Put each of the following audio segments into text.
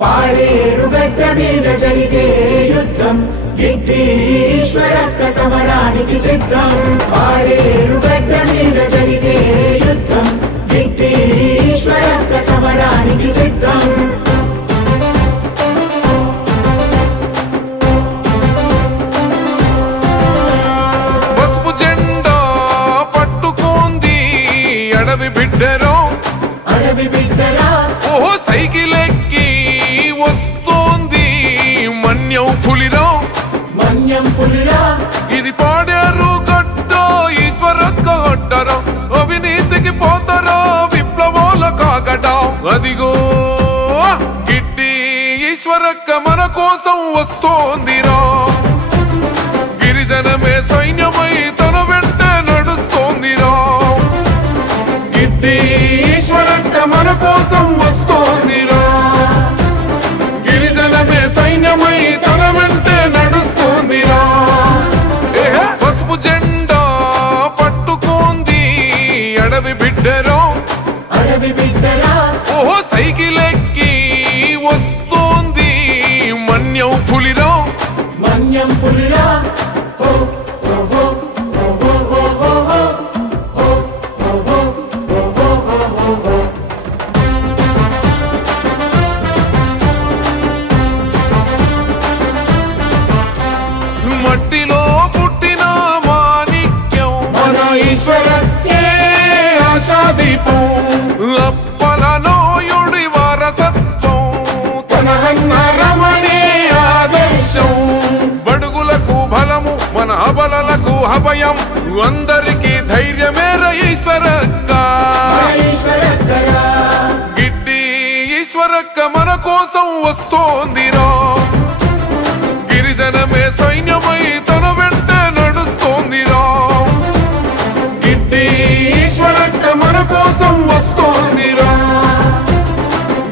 పాడేరుగడ్డ మీద జరిగే యుద్ధం గిడ్డి ఈశ్వరక్క సమరానికి సిద్ధం. పాడేరుగడ్డ మీద జరిగే యుద్ధం గిడ్డి ఈశ్వరక్క సమరానికి సిద్ధం. పసుపు జెండా పట్టుకుంది అడవి బిడ్డరో అడవి బిడ్డరా ఓహో సైకిల్ ఎక్కి వస్తోంది మన్యం పులిరా మన్యం పులిరా. ఇది పాడారు గడ్డ ఈశ్వరక్క గడ్డరా అవినీతికి పోతారా విప్లవాల కాగడా. అదిగో గిడ్డి ఈశ్వరక్క మన కోసం వస్తోందిరా. గిరిజనమే సైన్యమై తన వెంట నడుస్తోందిరా. గిడ్డి ఈశ్వరక్క మన కోసం వస్తోందిరా. గిరిజనమే సైన్యమై తన వెంట నడుస్తోందిరా. పసుపు జెండా పట్టుకుంది అడవి బిడ్డరో అడవి బిడ్డరా ఓహో సైకిల్ ఎక్కి వస్తోంది మన్యం పులిరా మన్యం పులిరా. హో హో హో హో హో హో హో హో హో హో హో హో. మట్టిలో పుట్టిన మాణిక్యం మన ఈశ్వరక్కే ఆశాదీపం. అప్పల నోయుడి వారసత్వం తన అన్న రమణే ఆదర్శం. బడుగులకు బలము మన అబలలకు అభయం అందరికీ ధైర్యమేర ఈశ్వరక్క. ఈశ్వరక్కరా గిడ్డి ఈశ్వరక్క మన కోసం వస్తోందిరా. గిరిజనమే సైన్యమై తన వెంట నడుస్తోందిరా. గిడ్డి ఈశ్వరక్క మన కోసం వస్తోందిరా.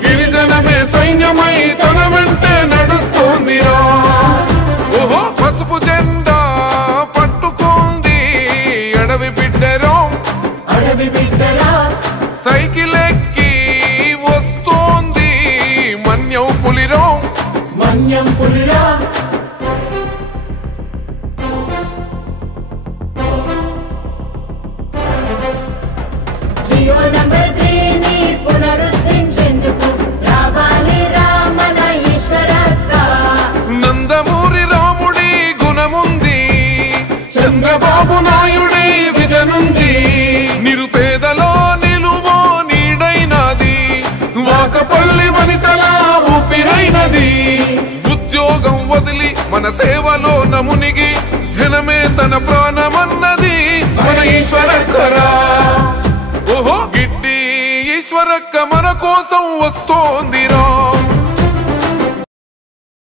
గిరిజనమే సైన్యమై తన వెంట నడుస్తోందిరా. ఓహో పసుపు జెండా పట్టుకుంది అడవి బిడ్డరో అడవి బిడ్డరా సైకిల్ ఎక్కి వస్తోంది మన్యం పులిరో మన్యం పులిరా. జియో నంబర్ 3ని పునరుద్ధరించేందుకు రావాలి రామన ఈశ్వరక్క. నందమూరి రాముడి గుణముంది చంద్రబాబు నాయుడి విజనుంది. నిరుపేదలో నిలువో నీడైనది వాకపల్లి వనితల ఊపిరైనది. ఉద్యోగం వదిలి మన సేవలో నమునిగి జనమే తన ప్రాణమన్నది మన ఈశ్వరక్కరా. ఓహో గిడ్డి ఈశ్వరక్క మన కోసం వస్తోందిరా.